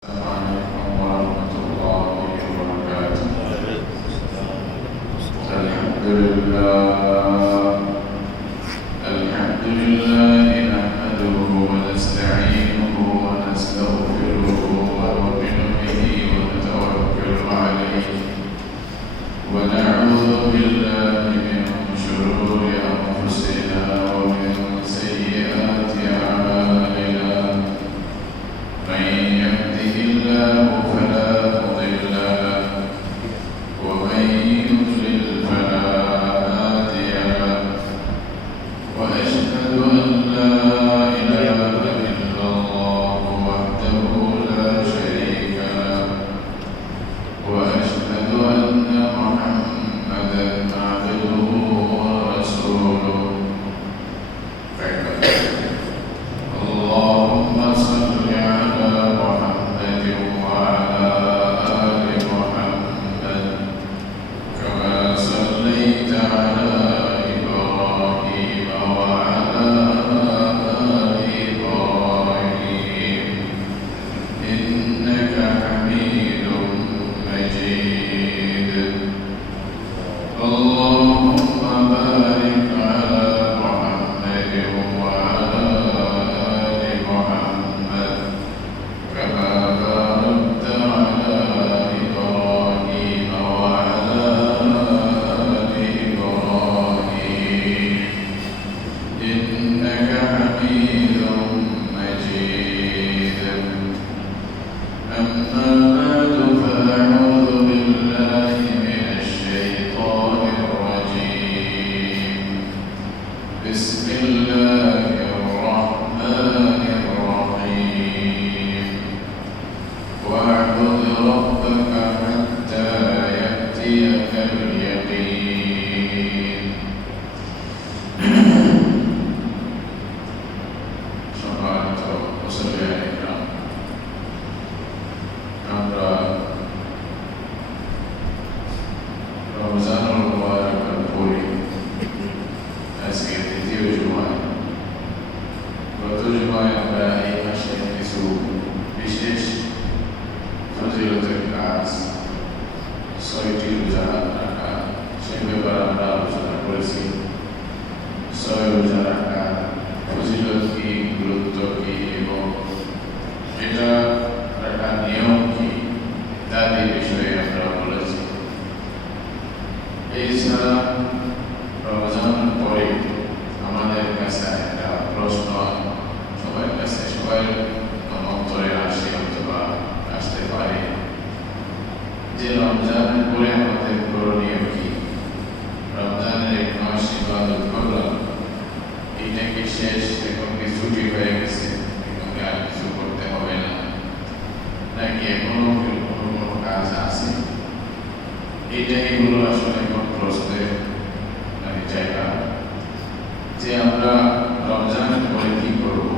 السلام عليكم ورحمة الله وبركاته. الحمد لله نحمده ونستعينه ونستغفره ونؤمن به ونتوكل عليه ونعوذ بالله من شرور أنفسنا ومن سيئات أعمالنا. من يهده الله فلا مضل له ومن يضلل فلا هادي له وأشهد أن لا إله إلا الله وحده لا شريك له وأشهد أن محمدا عبده ورسوله. اللهم صل على محمد وعلى آل محمد كما صليت على إبراهيم وعلى آل إبراهيم إنك حميد مجيد. اللهم بارك على محمد وعلى آل محمد كما باركت على إبراهيم وعلى آل إبراهيم إنك حميد مجيد. أما بعد فأعوذ بالله من الشيطان الرجيم. بسم الله الرحمن الرحيم. واعبد ربك حتى يأتيك اليقين. সম্মানিত মুসলিম ইকরাম, আমরা রমজানুল মুবারকের পরে আজকে দ্বিতীয় জুমায়, গত জুমায় আমরা এই মাসে কিছু বিশেষ ফজিলতের কাজ, 6টি রোজা রাখা, সে ব্যাপারে আমরা আলোচনা করেছি। 6 রোজা রাখা ফজিলত কি, গুরুত্ব কি এবং এটা রাখার নিয়ম কি ইত্যাদি বিষয়ে আমরা বলেছি। এছাড়া রমজানের পরে আমাদের কাছে একটা প্রশ্ন সবার কাছে, সবাই অন্তরে আসে অথবা আসতে পারে যে রমজানের পরে আমাদের করণীয় কি? রমজানের 1 মাস ইবাদত করলাম, এটা কি শেষ? এখন কি ছুটি হয়ে গেছে, এখন কি আর কিছু করতে হবে না, নাকি এখনো কোনো কাজ আছে? এইটাই হলো আসলে এখন প্রশ্নের জায়গা যে আমরা রমজানের পরে কি করব।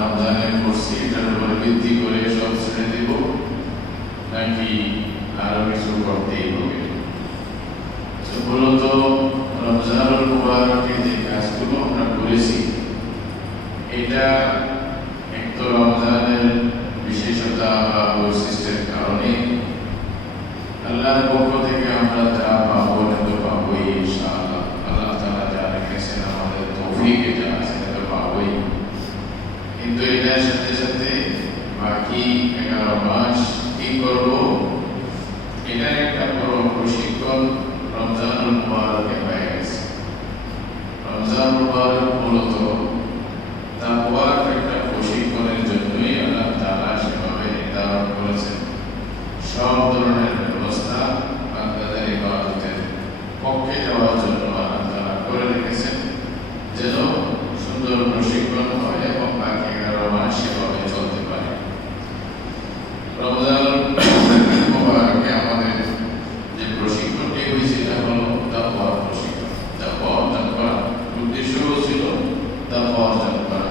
রমজানের করছি এটার উপরে ভিত্তি করে সব ছেড়ে দেব, নাকি আরো কিছু করতেই হবে? মূলত রমজানুল মুবারকে যে কাজগুলো আমরা করেছি, এটা একটু রমজানের বিশেষতা বা বৈশিষ্ট্যের কারণে আল্লাহর পক্ষ থেকে আমরা যা পাবো এটা তো পাবোই ইনশাআল্লাহ। আল্লাহ তাআলা যা রেখেছেন আমাদের তৌফিক এটা আছে, এটা তো পাবোই। কিন্তু এটার সাথে সাথে বাকি 11 মাস কি করব, এটা একটা বড় প্রশিক্ষণ রমজানুল মুবারকে হয়ে গেছে। রমজান মুবারক মূলত তাকওয়ার একটা প্রশিক্ষণের জন্যই আল্লাহ তাআলা সেভাবে নির্ধারণ করেছেন। সব ধরনের ব্যবস্থা বান্দাদের ইবাদতের পক্ষে যাওয়ার জন্য আল্লাহ তাআলা করে রেখেছেন, যেন সুন্দর প্রশিক্ষণ হয় এবং বাকি 11 মাস সেভাবে চলতে পারে। রমজান মুবারকে আমাদের যে প্রশিক্ষণটি হয়েছে তা হলো তাকওয়ার প্রশিক্ষণ। তাকওয়া অর্জন করা উদ্দেশ্য ছিল তাকওয়া অর্জন করা।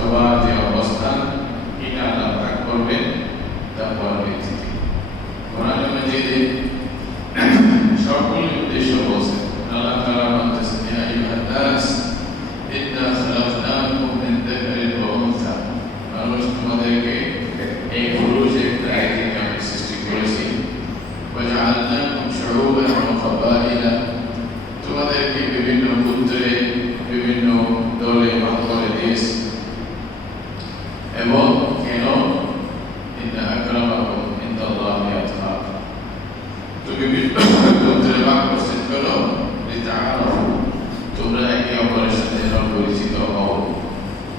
অথবা যে অবস্থান এটা আল্লাহ পাক করবেন তারপর ভিত্তিতে। কোরআনে মাজিদে সকল উদ্দেশ্য বলছে। আল্লাহ তাআলা বলতেছেন, ইয়া আইয়ুহান নাস ইন্না খালাকনাকুম মিন যাকারিন ওয়া উনসা, মানুষ তোমাদেরকে এই পুরুষ এক নারী থেকে আমি সৃষ্টি করেছি। ওয়া জাআলনাকুম শুউবান ওয়া ক্বাবাইলা, তোমাদেরকে বিভিন্ন গোত্রে বিভিন্ন দলে ভাগ করে দিয়েছি। এবং কেন? ইন্না আকরামাকুম ইনদাল্লাহি আতকাকুম, তো বিভিন্ন গোত্রে ভাগ করছেন কেন? লিতাআরাফু, তোমরা একে অপরের সাথে যেন পরিচিত হও,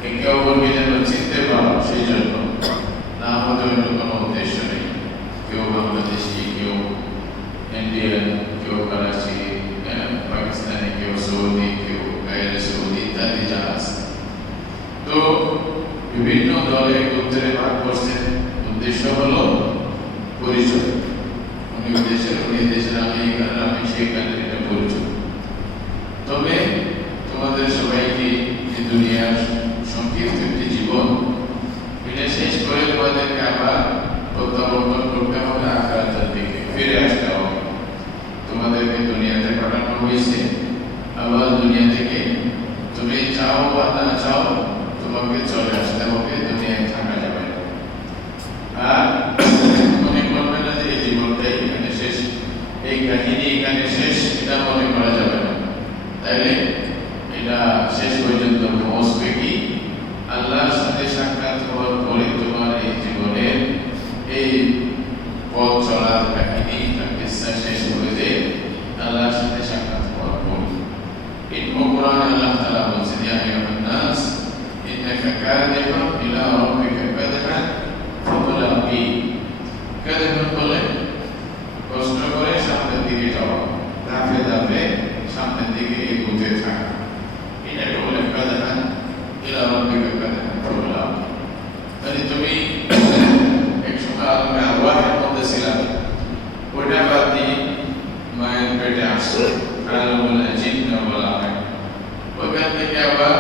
একে অপরকে যেন চিনতে পারো, সেই জন্য। না হতে অন্য কোনো উদ্দেশ্য নেই। কেউ বাংলাদেশি, কেউ ইন্ডিয়ান, কেউ করাচি, পাকিস্তানি, কেউ সৌদি, কেউ গায়রে সৌদি ইত্যাদি যারা আছে। তো বিভিন্ন দলে গোত্রে ভাগ করছেন, উদ্দেশ্য হলো পরিচয়। উনি দেশের আমি এখানে, আমি সেখানে, এটা পরিচয়। তবে তোমাদের সবাইকে এই দুনিয়ার সংক্ষিপ্ত একটি জীবন, এটা শেষ করে তোমাদেরকে আবার প্রত্যাবর্তন করতে হবে, আখিরাতের দিকে ফিরে আসতে হবে। তোমাদেরকে দুনিয়াতে পাঠানো হয়েছে, আবার দুনিয়া থেকে তুমি চাও বা না চাও তোমাকে চলে আসতে হবে, দুনিয়ায় থাকা যাবে না। আর মনে করবে না যে এই জীবনটাই এখানে শেষ, এই কাহিনী এখানে শেষ, এটা মনে করা যাবে না। তাইলে এটা শেষ পর্যন্ত পৌঁছবে কি? আল্লাহর সাথে সাক্ষাৎ হওয়ার পরে তোমার এই জীবনের এই পথ চলার কাহিনী শেষ করে যে আল্লাহর সাথে সাক্ষাৎ হওয়ার পর। এই কোরআনে আল্লাহ তাআলা বলছেন, ইয়া আইয়ুহান নাস ইন্নাকা কাদিহুন ইলা রাব্বিকা কাদহান ফামুলাকি। কাদহান বলে কষ্ট করে সামনের দিকে যাওয়া, ধাপে ধাপে সামনের দিকে এগোতে থাকা, এটাকে বলে কাদহান ইলা রাব্বিকা কাদহান ফামুলাকি। মানে তুমি একসময় আলমে আরওয়াহের মধ্যে ছিলাম, ওটা বাদ দিয়ে মায়ের পেটে আসছো, আলমুল জিন্না বলা হয়। ওইখান থেকে আবার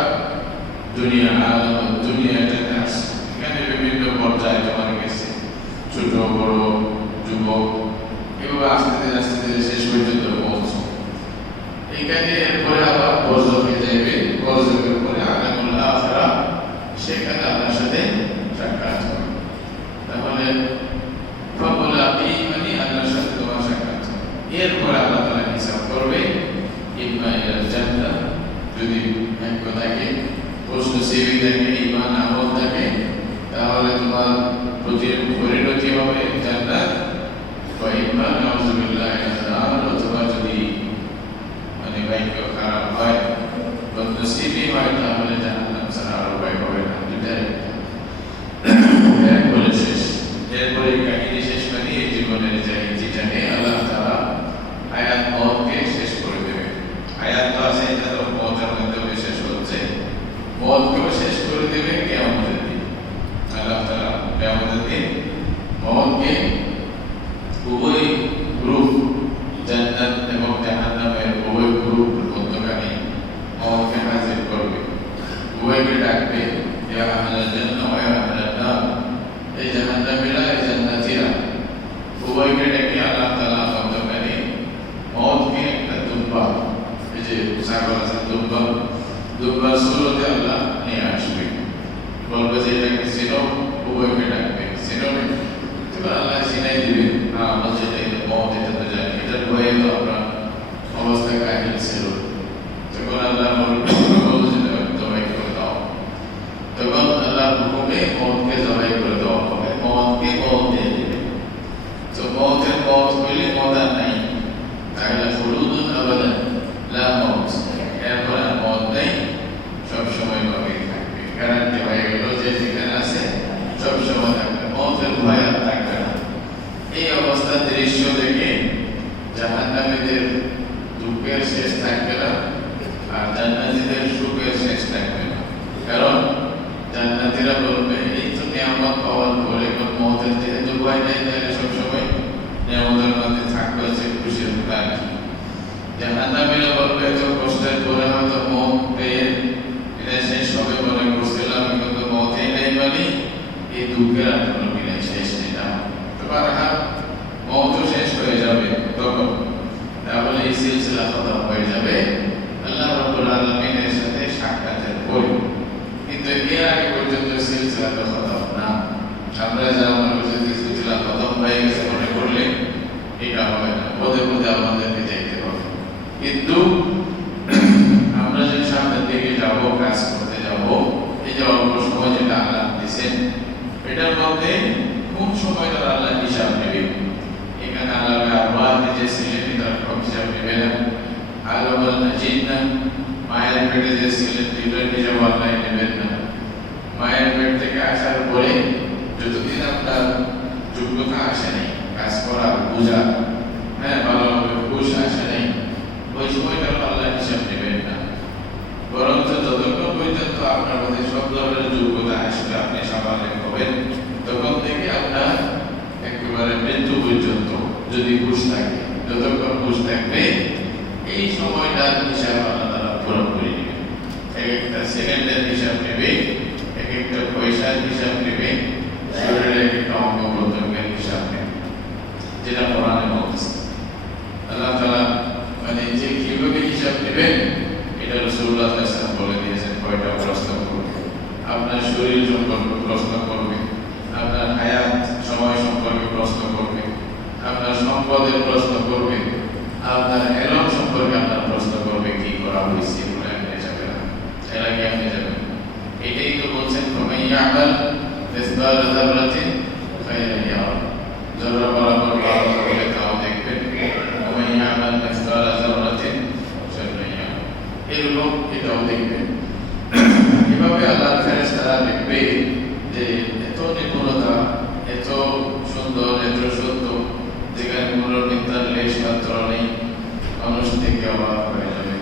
দুনিয়াতে আসছে। এখানে বিভিন্ন পর্যায়ে তোমার গেছে, ছোট বড় যুবক, এভাবে আস্তে ধীরে আস্তে ধীরে শেষ পর্যন্ত পৌঁছছো। এখানে এরপরে আবার বরজখে যাইবে, বরজখের পরে আলামুল আখিরা, সেখানে আপনার সাথে সাক্ষাৎ হবে। তাহলে ফামুলাকি মানে আল্লাহর সাথে তোমার সাক্ষাৎ হবে। এরপরে আল্লাহ তাআলা হিসাব করবে, ইম্মা ইলাল জান্নাহ, যদি ভাগ্য থাকে, প্রশ্ন সিবি থাকে, ঈমান আমল থাকে, তাহলে তোমার পরিণতি হবে জান্নাত, ওয়া ইম্মা নাউযুবিল্লাহি মিনান নার, অথবা যদি মানে ভাগ্য খারাপ হয়, বদনসিবি হয়, তাহলে জাহান্নাম ছাড়া আর উপায় হবে না। দুটাই বলে শেষ। এরপরে কাহিনী শেষ মানে এই জীবনের যেটাকে আল্লাহ তাআলা হায়াত মওতকে শেষ করে দেবে। হায়াত তো আছে, এটা তো মওতের মধ্যে শেষ হচ্ছে, মওতকেও শেষ করে দেবে কিয়ামতের দিন। আল্লাহ তাআলা কিয়ামতের দিন মওতকে উভয় গ্রুপ, জান্নাত এবং জাহান্নামের উভয় গ্রুপ মধ্যখানে মওতকে হাজির করবে, উভয়কে ডাকবে, ইয়া আহলাল জান্নাহ ওয়া ইয়া আহলান নার, এই জাহান্নামীরা, এই জান্নাতীরা, উভয়কে ডেকে আল্লাহ তাআলা মধ্যখানে মওতকে একটা দুব্বা, এই যে ছাগল আছে দুব্বা, দুব্বার সুরতে আল্লাহ নিয়ে আসবে, বলবে যে এটাকে চিনো, উভয়কে ডাকবে, চিনো না? এবার আল্লাহ চিনাই দিবে, না বলছে এটা মওত, এটা তো জানি, এটার ভয়ে তো আপনার অবস্থা কাহিল ছিল। তখন আল্লাহ বলছে জবাই করে দাও, তখন আল্লাহর হুকুমে মওতকে জবাই করে দেওয়া হবে, মওতকে মওত দিয়ে দেবে। তো মওতের মওত হইলে মওত আর নাই, তাহলে খুলুদুন আবাদান লা মওত, এরপর আর মওত নেই, সবসময় বাকি থাকবে, গ্যারান্টি হয়ে গেল যে যেখানে আছে সবসময় থাকবে, মওতের ভয় আর থাকবে না। এই অবস্থা দৃশ্য দেখে জাহান্নামীদের দুঃখের শেষ থাকবে না, আর জান্নাতীদের সুখের শেষ থাকবে না। কারণ জান্নাতীরা বলবে, এই তো নিয়ামত পাওয়ার পরে এখন মওতের যেহেতু ভয় নেই, তাহলে সবসময় নিয়ামতের মধ্যে থাকবে, আছে খুশির কাজ। জাহান্নামীরা বলবে, এত কষ্টের পরে হয়তো মওত পেয়ে এটা শেষ হবে মনে করছিলাম, কিন্তু এই দুঃখের আর কোনো মিলাই শেষ নেই না। তো বারহার মৌত শেষ হয়ে যাবে তখন, তাহলে এই সিলসিলা খতম হয়ে যাবে আল্লাহ রাব্বুল আলামিনের সাথে সাক্ষাতের পরে। কিন্তু এর আগে পর্যন্ত সিলসিলা তো খতম না। আমরা যারা মনে করছি যে সিলসিলা খতম হয়ে গেছে মনে করলে এটা হবে না, পদে পদে আমাদেরকে যেতে হবে। কিন্তু আমরা যে সামনের দিকে যাব, কাজ করতে যাব, এই যে অল্প সময় যেটা আল্লাহ দিয়েছেন এটার মধ্যে কোন সময়টা আল্লাহ হিসাব নেবে। এখানে আল্লাহ আরওয়াহ যে ছিলেন তার হিসাব নেবে না। আলামাল আজিন্না মায়ের পেটে যে ছিলেন এটার হিসাব আল্লাহ নেবেন না। মায়ের পেট থেকে আসার পরে যতদিন আপনার যোগ্যতা আসে নাই কাজ করার, বোঝা, ভালোভাবে হুশ আসে নাই, ওই সময়টা আল্লাহ হিসাব নেবেন না। বরঞ্চ যতক্ষণ পর্যন্ত আপনার মধ্যে সব ধরনের যোগ্যতা আসবে, আপনি স্বাভাবিক হবেন, তখন থেকে আপনার একেবারে মৃত্যু পর্যন্ত যদি হুশ থাকে, যতক্ষণ হুশ থাকবে এই সময়টার হিসাব আল্লাহ তাআলা পূরণ করে নেবে। এক একটা সেকেন্ডের হিসাব নেবে, এক একটা পয়সার হিসাব নেবে, শরীরের এক একটা অঙ্গ প্রত্যঙ্গের হিসাব নেবে, যেটা কোরআনে বলছে। আল্লাহ তাআলা মানে যে কিভাবে হিসাব নেবেন এটা রাসূলুল্লাহ সাল্লাল্লাহু আলাইহি ওয়াসাল্লাম বলে দিয়েছেন। কয়টা প্রশ্ন করবে, আপনার শরীর সম্পর্কে প্রশ্ন করবে, আপনার হায়াত সময় সম্পর্কে প্রশ্ন করবে, আপনার সম্পদের প্রশ্ন করবে, আপনার এলম সম্পর্কে আপনার প্রশ্ন করবে, কি করা হয়েছে এগুলো আপনি যাবেন না, এর আগে আপনি যাবেন। এটাই তো বলছেন ফামান ইয়ামাল মিসকাল যাররাতিন খায়রান ইয়ারা, যারা বরাবর ভালো করলে তাও দেখবেন, ফামান ইয়ামাল মিসকাল যাররাতিন শাররান ইয়ারা, এরকম এটাও দেখবেন। এভাবে আল্লাহর ফেরেশতারা দেখবে যে এত নিপুণতা, এত সুন্দর, এত সত্য, যেখানে কোনো নিন্দার লেশ মাত্র নেই, মানুষ থেকে অবাক হয়ে যাবে।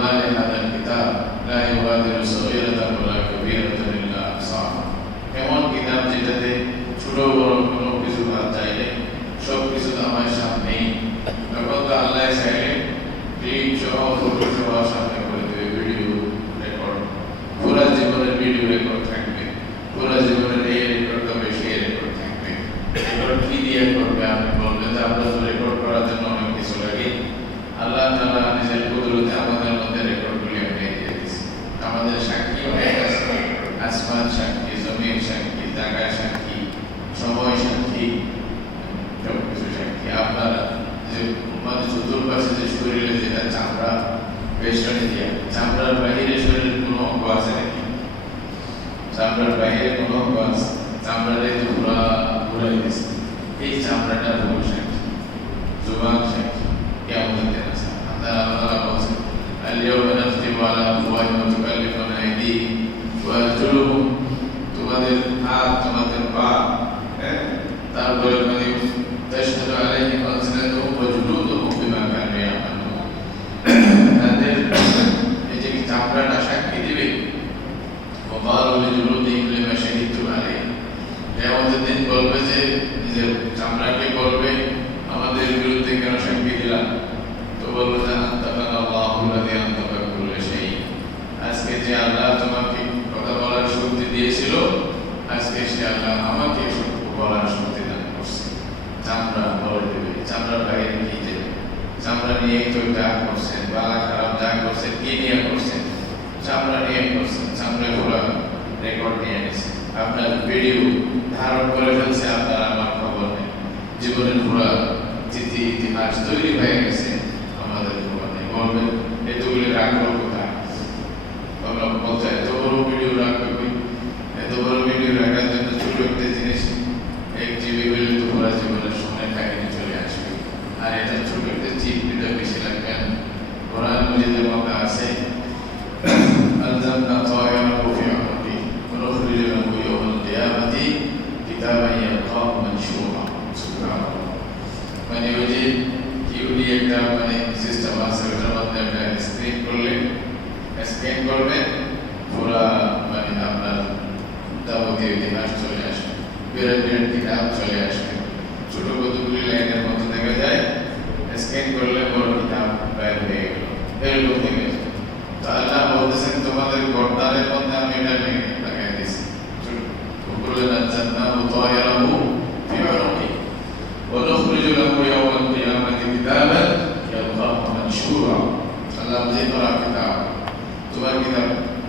মানে হাদাল কিতাব লা ইউগাদিরু সগীরাতান ওয়ালা কাবীরাতান ইল্লা আহসাহা, এমন কিতাব যেটাতে ছোট বড় কোনো কিছু বাদ যায় না, সব কিছু তো আমার সামনেই। তখন তো আল্লাহ চাইলে ক্লিপ সহ ফটো সহ সামনে করে দেবে, ভিডিও রেকর্ড, পুরা জীবনের ভিডিও রেকর্ড থাকবে, পুরা জীবনের এই রেকর্ড হবে, সেই রেকর্ড থাকবে। রেকর্ড কি দিয়ে করবে? আপনি বলবেন যে আমরা তো রেকর্ড করার জন্য অনেক কিছু লাগে। আল্লাহ তাআলা নিজের কুদরতে আমাদের মধ্যে রেকর্ডগুলি আপনি দিয়ে দিয়েছেন। আমাদের সাক্ষী অনেক আছে, আসমান সাক্ষী, জমিন সাক্ষী, জায়গা সাক্ষী, সময় সাক্ষী, সব কিছু সাক্ষী। আপনার যে মানে চতুর্পাশে যে শরীরে যেটা চামড়া বেষ্টনী দিয়া, চামড়ার বাহিরে শরীরের কোনো অঙ্গ আছে নাকি? চামড়ার বাহিরে কোনো অঙ্গ আছে? চামড়াটাই তো পুরা ঘুরাই দিচ্ছে। এই চামড়াটা রূপ সাক্ষী, জুবান সাক্ষী, কিয়ামতের দিন আছে। আল্লাহ তাআলা বলেছেন আল-ইয়াওমা নাখতিমু আলা আফওয়াহিহিম ওয়া তুকাল্লিমুনা আইদিহিম ওয়া আরজুলুহুম, তোমাদের হাত, তোমাদের পা, তারপরে মানে তাশহাদু আলাইহিম আলসিনাতুহুম ওয়া জুলুদুহুম বিমা কানু ইয়ামালুন, তাদের এই যে চামড়াটা সাক্ষী দিবে। ওয়া ক্বালু লিজুলুদিহিম লিমা শাহিদতুম আলাইহিম, কিয়ামতের দিন বলবে যে নিজের চামড়াকে বলবে আমাদের বিরুদ্ধে কেন সাক্ষী দিলাম? তো বলবে যে আনতাকাল্লাহু আল্লাযী আনতাকা কুল্লা শাই, আজকে যে আল্লাহ তোমাকে কথা বলার শক্তি দিয়েছিল, আজকে সে আল্লাহ আমাকে বলার শক্তি দান করছে। চামড়া বলে দেবে, চামড়ার বাইরে কি দেবে? চামড়া নিয়ে তো যা করছেন, বালা খারাপ যা করছেন, কি নিয়ে করছেন? চামড়া নিয়ে করছেন। চামড়া পুরো রেকর্ড নিয়ে গেছে, আপনার ভিডিও ধারণ করে ফেলছে, আপনার আমার খবর নেই। জীবনের পুরো ইতিহাস তৈরি হয়ে গেছে, আমাদের খবর নেই। বলবেন এতগুলি রাখবো কোথায়? বলছে এত বড় ভিডিও রাখবে, এত বড় ভিডিও রাখার জন্য ছোট একটা জিনিস 1 GB হলে তো পুরো জীবনের সময় কাহিনী চলে আসবে। আর এটা ছোট একটা চিপ, এটা বেশি লাগবে না। কোরআন মজিদের মধ্যে আছে আনজালনা তায়রাহু ফি উমরি ওয়া নুখরিজু লাহু ইয়াওমাল কিয়ামাতি কিতাবান ইয়ালকাহু মানশুরা। সুবহানাল্লাহ। মানে ওই যে কিউডি একটা মানে সিস্টেম আছে, ওটার মধ্যে একটা স্ক্রিন করলে স্ক্যান করবেন, পুরা মানে আপনার যাবতীয় ইতিহাস চলে আসবে, বিরাট বিরাট কিতাব চলে আসবে। ছোট কতগুলি লাইনের মধ্যে দেখা যায়, স্ক্যান করলে বড় কিতাব বের হয়ে গেল, এরকম থেকে। তো আল্লাহ বলতেছেন তোমাদের গর্দানের মধ্যে আমি এটা লাগাই দিয়েছি, উপরে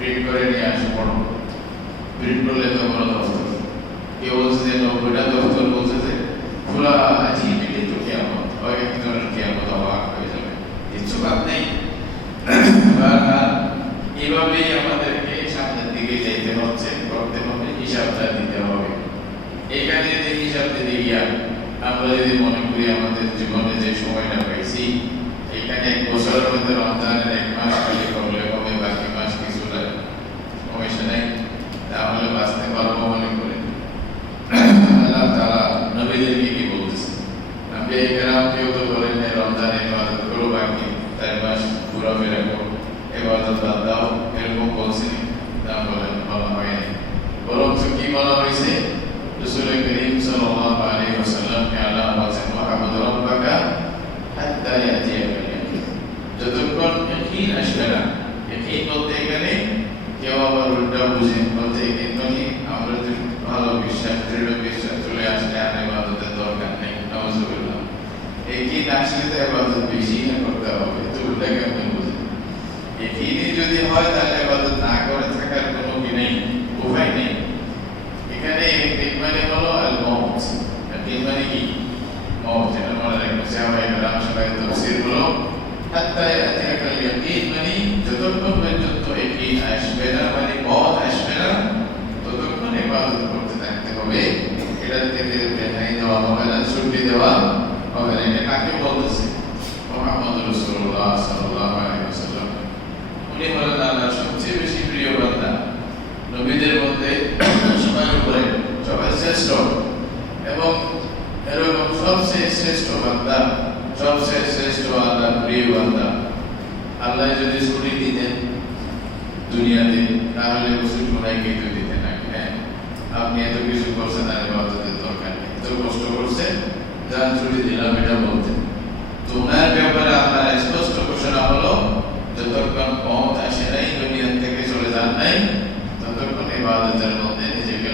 প্রিন্ট করে নিয়ে আসে বড় প্রিন্ট করলে তো বড় দফতর কেউ বলছে যে 90টা দফতর বলছে যে পুরা আজীবীটি তো কিয়ামত হয় একজনের কিয়ামত অবাক হয়ে যাবে কিচ্ছু বাদ নেই এভাবেই আমাদেরকে সামনের দিকে যাইতে হচ্ছে করতে হবে হিসাবটা দিতে হবে এখানে যে হিসাব দিতে গিয়া আমরা যদি মনে করি আমাদের জীবনে যে সময়টা পাইছি এখানে 1 বছরের মধ্যে রমজানের 1 মাস খালি করলে হবে বাকি মাস কিছু সমস্যা নেই তাহলে বাঁচতে পারবো মনে করে আল্লাহ তাআলা নবীদেরকে কি বলতেছে নবী কেরামকেও তো বলেন রমজানে ইবাদত করো বাকি 4 মাস ঘোরাফেরা করো ইবাদত বাদ দাও এরকম বলছেন তা বলা হয়নি বরঞ্চ কি বলা হয়েছে রাসূল করিম সাল্লাল্লাহু আলাইহি ওয়াসাল্লামকে আল্লাহ বলেছেন ওয়া'বুদ রাব্বাকা হাত্তা ইয়াতিয়াকাল ইয়াকিন যতক্ষণ ইয়াকিন আসবে না ইয়াকিন বলতে এখানে কেউ আবার উল্টা বুঝে বলতে ইয়াকিন মানে আমরা যে ভালো বিশ্বাস দৃঢ় বিশ্বাস চলে আসলে আর ইবাদতের দরকার নেই নাউজুবিল্লাহ ইয়াকিন আসলে তো ইবাদত বেশি না করতে হবে তো উল্টা কেমন বুঝে ইয়াকিনই যদি হয় তাহলে ইবাদত না করে থাকার কোনো কি নেই উপায় নেই এখানে ইয়াকিন মানে হলো আল মাউত ইয়াকিন মানে কি মাউত এটা মনে রাখবেন সাহাবায়ে কেরাম সবাই তাফসীর হলো হাত্তা ইয়াতিয়াকাল ইয়াকিন মানে যতক্ষণ পর্যন্ত ইয়াকিন আসবে না মানে মাউত আসবে না ততক্ষণ ইবাদত করতে থাকতে হবে এটা থেকে রেহাই দেওয়া হবে না ছুটি দেওয়া হবে না এটা কাকে বলতেছে মুহাম্মদ রাসূলুল্লাহ সাল্লাল্লাহু আলাইহি ওয়াসাল্লাম উনি হলেন আল্লাহর সবচেয়ে বেশি প্রিয় বান্দা নবীদের মধ্যে সবার উপরে সবার শ্রেষ্ঠ এবং এরকম সবচেয়ে শ্রেষ্ঠ বান্দা সবচেয়ে শ্রেষ্ঠ আল্লাহর প্রিয় বান্দা আল্লাহ যদি ছুটি দিতেন দুনিয়াতে তাহলে কিছু গুনাহ কিন্তু দিতেন না হ্যাঁ আপনি এত কিছু করছেন আর ইবাদতের দরকার নেই এত কষ্ট করছেন যান ছুটি দিলাম এটা বলতেন তো ওনার ব্যাপারে আল্লাহর স্পষ্ট ঘোষণা হলো যতক্ষণ মওত আসে নাই দুনিয়া থেকে চলে যান নাই ততক্ষণ ইবাদতের মধ্যে নিজেকে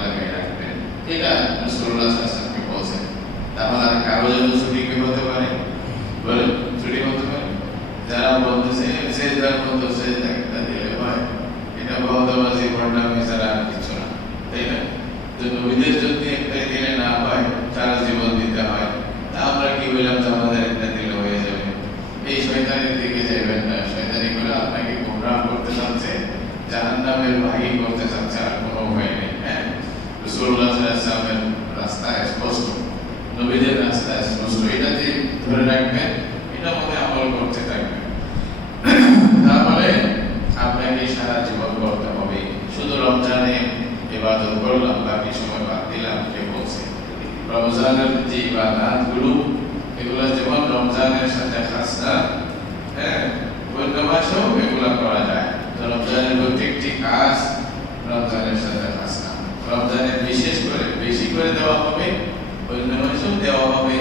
লাগাই রাখবেন এটা রাসূলুল্লাহ সাল্লাল্লাহু আলাইহি ওয়াসাল্লাম বলেছেন তাহলে আর কারো জন্য ছুটি কি হতে পারে বলেন ছুটি হতে পারে যারা বলতেছে সেজদার মধ্যে সেজদা একটা দিলে হয় এটা বহুতবাজি ভণ্ডামি ছাড়া আর কিছু না তাই না তো নবীদের যদি একটা দিলে না হয় সারা জীবন দিতে হয় তা আমরা কি বললাম যে আমাদের একটা দিলে হয়ে যাবে এই শয়তানের দিকে যাবেন না শয়তানি করে আপনাকে গোমরাহ করতে চাচ্ছে জাহান্নামের ভাগী করতে চাচ্ছে আর কোনো উপায় নেই হ্যাঁ রাসূলুল্লাহ সাল্লাল্লাহু আলাইহি ওয়াসাল্লামের রাস্তা স্পষ্ট নবীদের রাস্তা স্পষ্ট এটাতে ধরে রাখবেন এটা মধ্যে আমল করতে থাকবেন তাহলে আপনাকে সারা জীবন করতে হবে শুধু রমজানে ইবাদত করলাম বাকি সময় বাদ দিলাম কে বলছে রমজানের যে ইবাদতগুলো এগুলো যেমন রমজানের সাথে খাস না হ্যাঁ অন্য মাসেও এগুলো করা যায় তো রমজানের প্রত্যেকটি কাজ রমজানের সাথে খাস না রমজানে বিশেষ করে বেশি করে দেওয়া হবে অন্য মাসেও দেওয়া হবে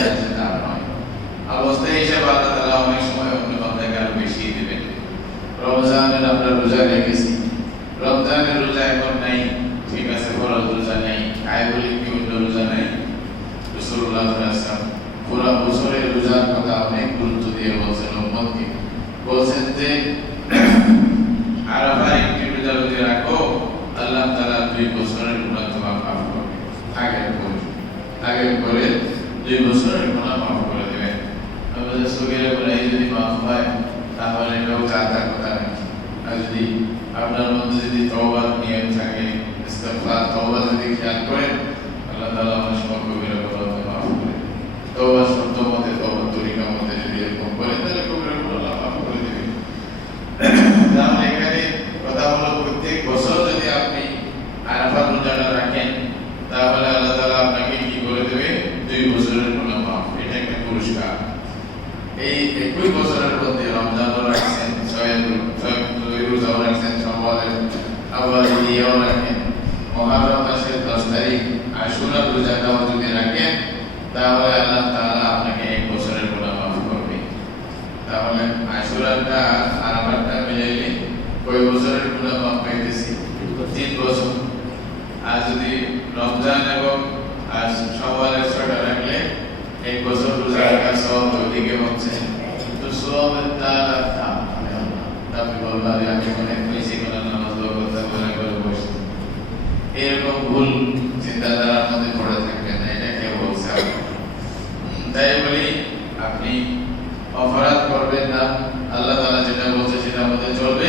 না যে তা নয় অবস্থা হিসাবে আল্লাহ তাআলা অনেক সময় অন্য বান্দাকে আরো বেশি দিবেন রমজানের আমরা রোজা রেখেছি রমজানের রোজা এখন নাই ঠিক আছে ফরজ রোজা নেই আয় বলি কি অন্য রোজা নেই রাসূলুল্লাহ সাল্লাল্লাহু আলাইহি ওয়াসাল্লাম পুরো বছরের রোজার কথা অনেক গুরুত্ব দিয়ে বলছেন উম্মতকে বলছেন যে আরাফার একটি রোজা যদি রাখো আল্লাহ তাআলা 2 বছরের গুনাহ তোমার মাফ করবে আগের পরে 2 বছরের গুনাহ মাফ করে দেবেন আমাদের সগীরা গুনাহ যদি মাফ হয় তাহলে এটাও জাতার কথা না আর যদি আপনার মধ্যে যদি তওবার নিয়ত থাকে ইস্তিগফার তওবা যদি খেয়াল করেন আল্লাহ তাআলা আপনার সব কবিরা গুনাহ মাফ করে তওবা শব্দ মতে তওবা তরিকা মতে যদি এরকম করেন তাহলে কবিরা গুনাহ আল্লাহ মাফ করে দেবেন তাহলে এখানে কথা হলো প্রত্যেক বছর যদি আপনি আরাফার রোজাটা রাখেন তাহলে আল্লাহ তাআলা আপনাকে কি করে দেবে 2 বছরের গুনাহ মাফ এটা একটা পুরস্কার এই 21 বছরের মধ্যে রমজানও রাখছেন 6 রোজাও রাখছেন শাওয়ালের আবার ইয়াও রাখেন মুহররম মাসের 10 তারিখ আশুরা রোজাটাও যদি রাখেন তাহলে আল্লাহ তাআলা আপনাকে 1 বছরের গুনাহ মাফ করবে তাহলে আশুরাটা আর আরাফাটা মিলাইলে কয় বছরের গুনাহ মাফ পাইতেছি 3 বছর আর যদি রমজান এবং আর শাওয়ালের 6টা রাখলে 1 বছর রোজা রাখার সওয়াব ওইদিকে হচ্ছে তো সওয়াবের তার আপনি বলবেন যে আমি অনেক বেশি করে নামাজ পড়তে মনে করে বসে, এরকম ভুল চিন্তাধারার মধ্যে পড়ে থাকবেন না। এটা কে বলছে? তাই বলি আপনি অপরাধ করবেন না, আল্লাহ তাআলা যেটা বলছে সেটা আমাদের চলবে।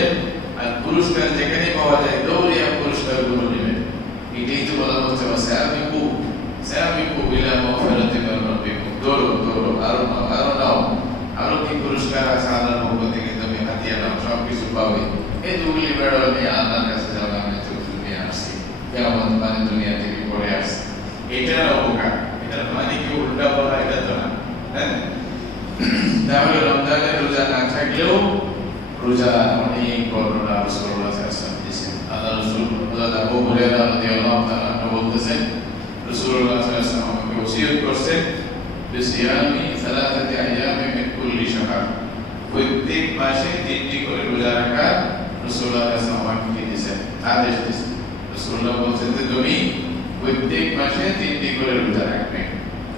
আর পুরস্কার যেখানে পাওয়া যায় দৌড়িয়ে পুরস্কার গুলো নেবেন। এটাই তো বলা হচ্ছে সাবিকু ইলা মাগফিরাতিন মির রাব্বিকুম, দৌড়ো দৌড়ো, আরো নাও আরো নাও, আরো কি পুরস্কার আছে আল্লাহর পক্ষ থেকে, তুমি হাতিয়া নাও, সব কিছু পাবে। এই দুগুলি বেড়া নিয়ে আল্লাহর কাছে যাওয়া আমি তো দুনিয়া আসছি, কেমন মানে দুনিয়া থেকে পড়ে আসছি, এটার উপকার। এটার মানে কি উল্টা বলা? এটা তো না। হ্যাঁ, তাহলে রমজানের রোজা না থাকলেও রোজা অনেক বর্ণনা রাসূলুল্লাহ সাল্লাল্লাহু আলাইহি ওয়াসাল্লাম দিয়েছেন। আল্লাহ রাসূল হযরত আবু হুরায়রা রাদিয়াল্লাহু তাআলা বলতেছেন, রাসূলুল্লাহ সাল্লাল্লাহু আলাইহি ওয়াসাল্লাম আমাকে ওসিয়ত করেছেন বিসিয়ামি সালাসাতি আইয়ামি মিন কুল্লি শাহর, প্রত্যেক মাসে 3টি করে রোজা রাখা রাসূলুল্লাহ সাল্লাল্লাহু আলাইহি ওয়াসাল্লাম আমাকে দিয়েছেন, আদেশ দিয়েছেন। রাসূলুল্লাহ বলছেন যে তুমি প্রত্যেক মাসে 3টি করে রোজা রাখবে।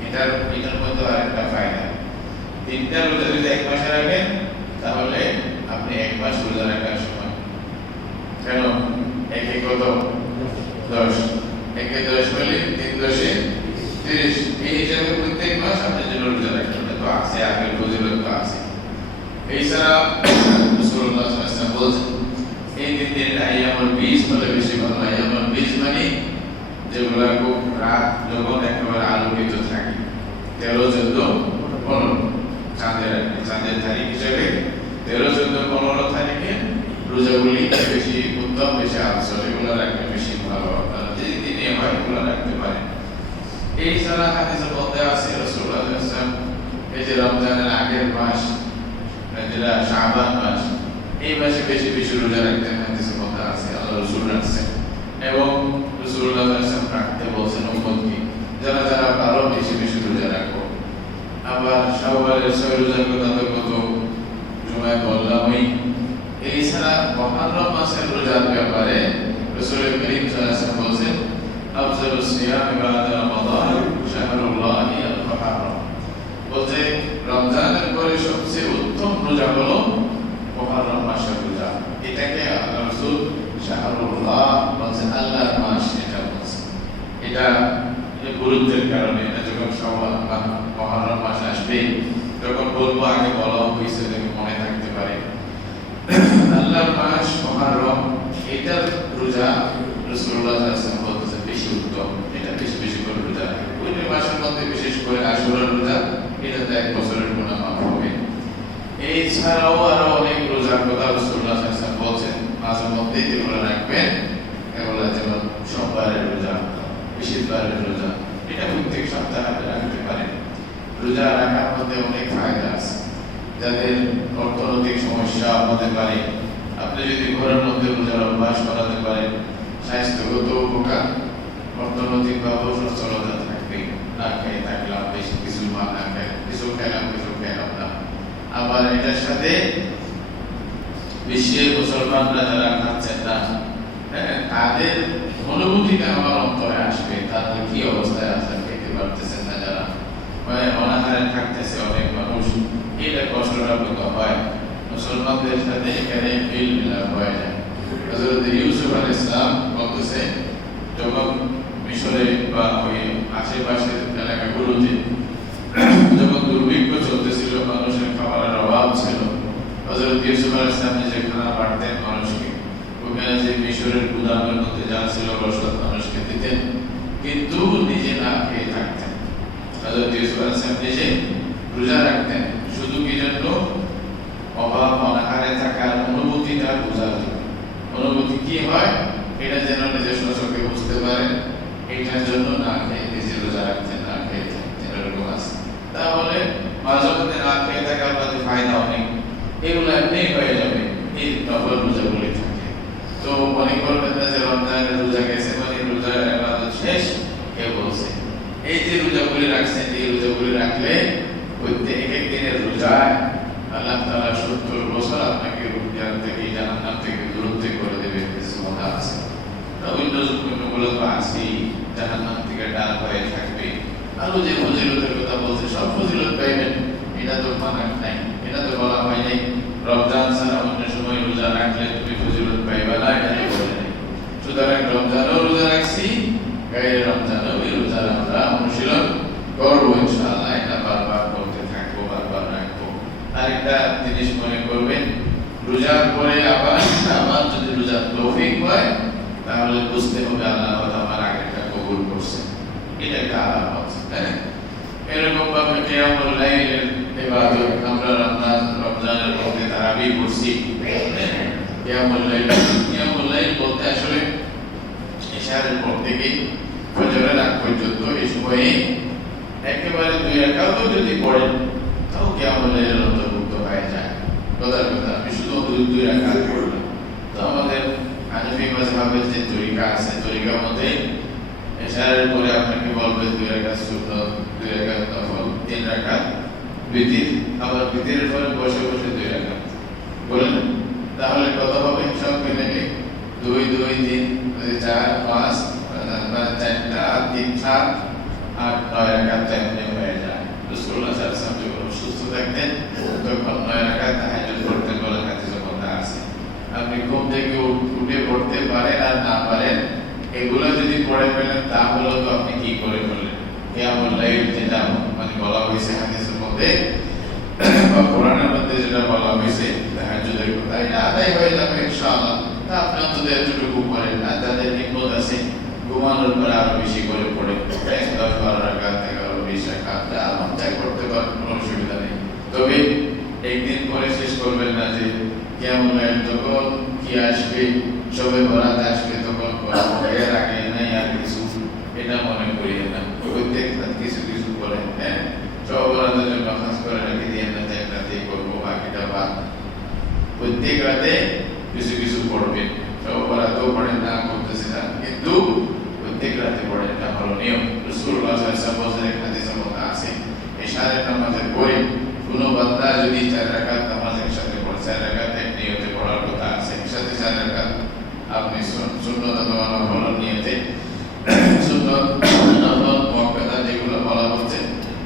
এটার মধ্যে আরেকটা ফায়দা, 3টা রোজা যদি এক মাসে রাখেন তাহলে আপনি এক মাস রোজা রাখার সময়, কেন একে কত 10, একে 10 হলে 3 10 30, এই হিসাবে প্রত্যেক মাস আপনি যেন রোজা রাখেন। তো আছে আগের ফজিলত তো আছে। এই ছাড়া রাসূলুল্লাহ সাল্লাল্লাহু আলাইহি ওয়াসাল্লাম বলেছেন এই দিনের আইয়ামুল বীজ হলে বেশি ভালো। আইয়ামুল বীজ মানে যেগুলো খুব রাত যখন একেবারে আলোকিত থাকে, 13 14 15 চাঁদের তারিখ হিসেবে 13 14 15 তারিখে রোজাগুলি বেশি উত্তম, বেশি আফসর, এগুলো রাখলে বেশি ভালো। আপনারা যে দিনে হয় এগুলো রাখতে পারেন। এই ছাড়া হাদিসের মধ্যে আছে রাসূলুল্লাহ সাল্লাল্লাহু আলাইহি ওয়াসাল্লাম এই যে রমজানের আগের মাস যেটা শাবান মাস, এই মাসে বেশি বেশি রোজা রাখতেন, হাদিসের মধ্যে আছে আল্লাহ রাসূল রাখছেন। এবং রাসূলুল্লাহ সাল্লাল্লাহু আলাইহি ওয়াসাল্লাম রাখতে বলছেন উম্মতকে, যারা যারা পারো বেশি বেশি রোজা রাখো। আবার শাওয়ালের 6 রোজার কথা তো কত জুমায় বললামই। এই ছাড়া মুহররম মাসের রোজার ব্যাপারে রাসূল করিম সাল্লাল্লাহু আলাইহি ওয়াসাল্লাম বলেছেন আফজালুস সিয়াম বা'দা রমাদান শাহরুল্লাহি আল মুহররম, বলতে রমজানের পরে সবচেয়ে উত্তম রোজা হলো মুহররম মাসের রোজা। এটাকে আল্লাহ রাসূল শাহরুল্লাহ বলছেন, আল্লাহর মাস এটা বলছেন। এটা গুরুত্বের কারণে এটা যখন শাওয়াল বা মুহররম মাস আসবে তখন বলবো, আগে বলা হয়েছে যেন মনে থাকতে পারে। আল্লাহর মাস মুহররম, এটার রোজা রাসূলুল্লাহ সাল্লাল্লাহু আলাইহি ওয়াসাল্লাম বলতেছেন বেশি উত্তম। এটা বেশি বেশি করে রোজা রাখে। ওই মাসের মধ্যে বিশেষ করে আশুরার রোজা, এটাতে 1 বছরের গুনাহ মাফ হবে। এই ছাড়াও আরো অনেক রোজার কথা রাসূলুল্লাহ সাল্লাল্লাহু আলাইহি ওয়াসাল্লাম বলছেন, মাঝে মধ্যে যেগুলো রাখবেন এগুলো যেমন সোমবারের রোজা, বৃহস্পতিবারের রোজা, এটা প্রত্যেক সপ্তাহে রাখতে পারেন। রোজা রাখার মধ্যে অনেক ফায়দা আছে। যাদের অর্থনৈতিক সমস্যা হতে পারে, আপনি যদি ঘরের মধ্যে রোজার অভ্যাস করাতে পারেন, স্বাস্থ্যগত উপকার, অর্থনৈতিকভাবেও সচ্ছলতা থাকবে। না খেয়ে থাকলাম, বেশি কিছু না খাই, কিছু খেলাম কিছু খেলাম না। আবার এটার সাথে বিশ্বের মুসলমানরা যারা খাচ্ছেন না, তাদের অনুভূতিটা আমার অন্তরে আসবে, তাদের কি অবস্থায় আছে, খেতে পারতেছেন না যারা, মানে অনাহারে থাকতেছে অনেক মানুষ, এটা কষ্টটা কত হয়। মুসলমানদের সাথে এখানে মিল মিলাপ হয়ে যায়। হযরত ইউসুফ আলাইহিস সালাম বলতেছে, যখন মিশরে বা ওই আশেপাশের এলাকাগুলোতে যখন দুর্ভিক্ষ চলতেছিল, মানুষের খাবারের অভাব ছিল, হযরত ইউসুফ আলাইহিস সালাম নিজে খানা বাড়তেন মানুষকে, ওখানে যে মিশরের গুদামের মধ্যে যা ছিল রসদ মানুষকে দিতেন, কিন্তু নিজে না খেয়ে থাকতেন। হযরত ইউসুফ আলাইহিস সালাম নিজে রোজা রাখতেন, শুধু কি জন্য? অভাব অনাহারে থাকার অনুভূতিটা বোঝার জন্য। অনুভূতি কি হয় এটা যেন নিজস্ব চোখে বুঝতে পারেন, এটার জন্য না খেয়ে নিজে রোজা রাখতেন, না খেয়ে থাকতেন, এরকম আছে। তাহলে মাঝে মধ্যে না খেয়ে থাকার মধ্যে ফায়দা অনেক, এগুলো এমনি হয়ে যাবে এই নফল রোজাগুলি থাকে। তো মনে করবেন না যে রমজানের রোজা গেছে মানে রোজার ইবাদত শেষ, কেউ বলছে। এই যে রোজাগুলি রাখছেন, এই রোজাগুলি রাখলে প্রত্যেক এক দিনের রোজায় আল্লাহ তাআলা 70 বছর আপনাকে রুজিয়ার থেকে, জাহান্নাম থেকে দূরত্ব করে দেবে, সুবহান আছে। অন্য গুলো তো আছেই, জাহান্নাম থেকে ডাল হয়ে থাকবে। আরো যে ফজিলতের কথা বলছে, সব ফজিলত পাইবেন, এটা তো মানা নাই, এটা তো বলা হয় নাই রমজান ছাড়া অন্য সময় রোজা সুতরাং রমজানও রোজা রাখছি, গায়ের রমজানও এই রোজা আমরা অনুশীলন করবো ইনশাআল্লাহ। এটা বারবার করতে থাকবো, বারবার রাখবো। আরেকটা জিনিস মনে করবেন, রোজার পরে আবার যদি রোজার তৌফিক হয় তাহলে বুঝতে হবে আল্লাহ আমার আগেরটা কবুল করছে, এটা একটা আলামত। হ্যাঁ, এরকম ভাবে কিয়ামুল লাইলের ইবাদত আমরা রমজানের মধ্যে তারাবি করছি। কিয়ামুল লাইল বলতে আসলে ইশারের পর থেকে ফজরের আগ পর্যন্ত এই সময়ে একেবারে 2 রাকাতও যদি পড়েন তাও কিয়ামুল লাইলের অন্তর্ভুক্ত হয়ে যায়। কথার কথা, আমি শুধু 2 রাকাত পড়লাম। তো আমাদের হানাফি মাযহাবের যে তরিকা আছে, তরিকার মধ্যে ইশারের পরে আপনাকে বলবে 2 রাকাত সুন্নাত, 2 রাকাত নফল, 3 রাকাত বিতির, আবার বিতিরের পরে বসে বসে 2 রাকাত বলেন। তাহলে কত হবে? সব মিলে 2 2 3 4 5 মানে 4টা 3 7 8 9 রাকাত এমনি হয়ে যায়। রাসূলুল্লাহ সাল্লাল্লাহু আলাইহি ওয়াসাল্লাম যখন সুস্থ থাকতেন তখন 9 রাকাত তাহাজ্জুদ পড়তেন বলে হাদিসের মধ্যে আছে। আপনি ঘুম থেকে উঠে পড়তে পারেন আর না পারেন, এগুলো যদি পড়ে ফেলেন তাহলে তো আপনি কি করে ফেললেন? কিয়ামুল লাইল যেটা মানে বলা হয়েছে হাদিসের মধ্যে বা কোরআনের মধ্যে যেটা বলা হয়েছে তাহাজ্জুদের কথা, এটা আদায় হয়ে যাবে ইনশাআল্লাহ। তা আপনি অন্তত এতটুকু করেন না, যাদের হিম্মত আছে ঘুমানোর পরে আরো বেশি করে পড়ে 10 12 রাকাত 11 20 রাকাত আমার চাই করতে পারেন, কোনো অসুবিধা নেই। তবে একদিন পরে শেষ করবেন না যে কিয়ামুল লাইল তখন কি আসবে, সবে বরাত আসবে তখন এর আগে নাই আর কিছু, এটা মনে করিয়ে না। প্রত্যেক কিছু কিছু করেন। হ্যাঁ, সব বরাতের জন্য খাস করে রেখে দিয়ে না যে একটা দিয়ে করবো বাকিটা বাদ। প্রত্যেক রাতে কিছু কিছু পড়বেন, সব বরাতেও পড়েন না করতেছে না, কিন্তু প্রত্যেক রাতে পড়েন, এটা হলো নিয়ম। রাসূলুল্লাহ সাল্লাল্লাহু আলাইহি ওয়াসাল্লাম হাদিসের মধ্যে আছে ইশারের নামাজের পরে কোনো বান্দা যদি 4 রাকাত নামাজ একসাথে পড়ে, 4 রাকাত এক নিয়তে পড়ার কথা আছে, একসাথে 4 রাকাত আপনি সুন্নাত অথবা নফল নিয়তে, সুন্নাত নফল মুআক্কাদা যেগুলো বলা হচ্ছে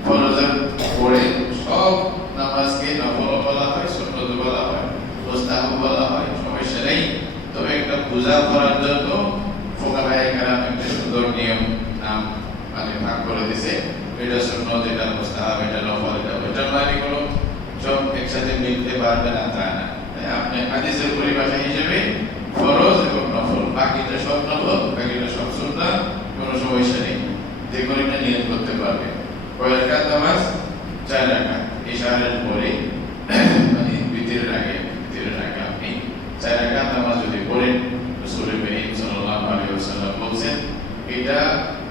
ফরজের পরে সব নামাজকে নফল বলা হয়, সুন্নাত বলা হয়, মুস্তাহাব বলা হয়, সমস্যা নেই। তবে একটা পূজা করার জন্য ফুকাহায়ে কেরাম একটা সুন্দর নিয়ম নাম মানে ভাগ করে দিয়েছে, এটা সুন্নাত, এটা মুস্তাহাব, এটা নফল, এটা মানে কোনো সব একসাথে মিলতে পারবে না তা না। আপনি হাদিসের পরিভাষা হিসেবে ফরজ এবং নফল, বাকিটা সব নফল, বাকিটা সব সুন্নাত, কোনো সমস্যা নেই, যে কোনো একটা নিয়ত করতে পারবে। কয় রাকাত নামাজ? 4 রাকাত। ইশারের পরে মানে বিতিরের আগে আপনি 4 রাকাত নামাজ যদি পড়েন, রাসূল করিম সাল্লাল্লাহু আলাইহি ওয়াসাল্লাম বলেছেন এটা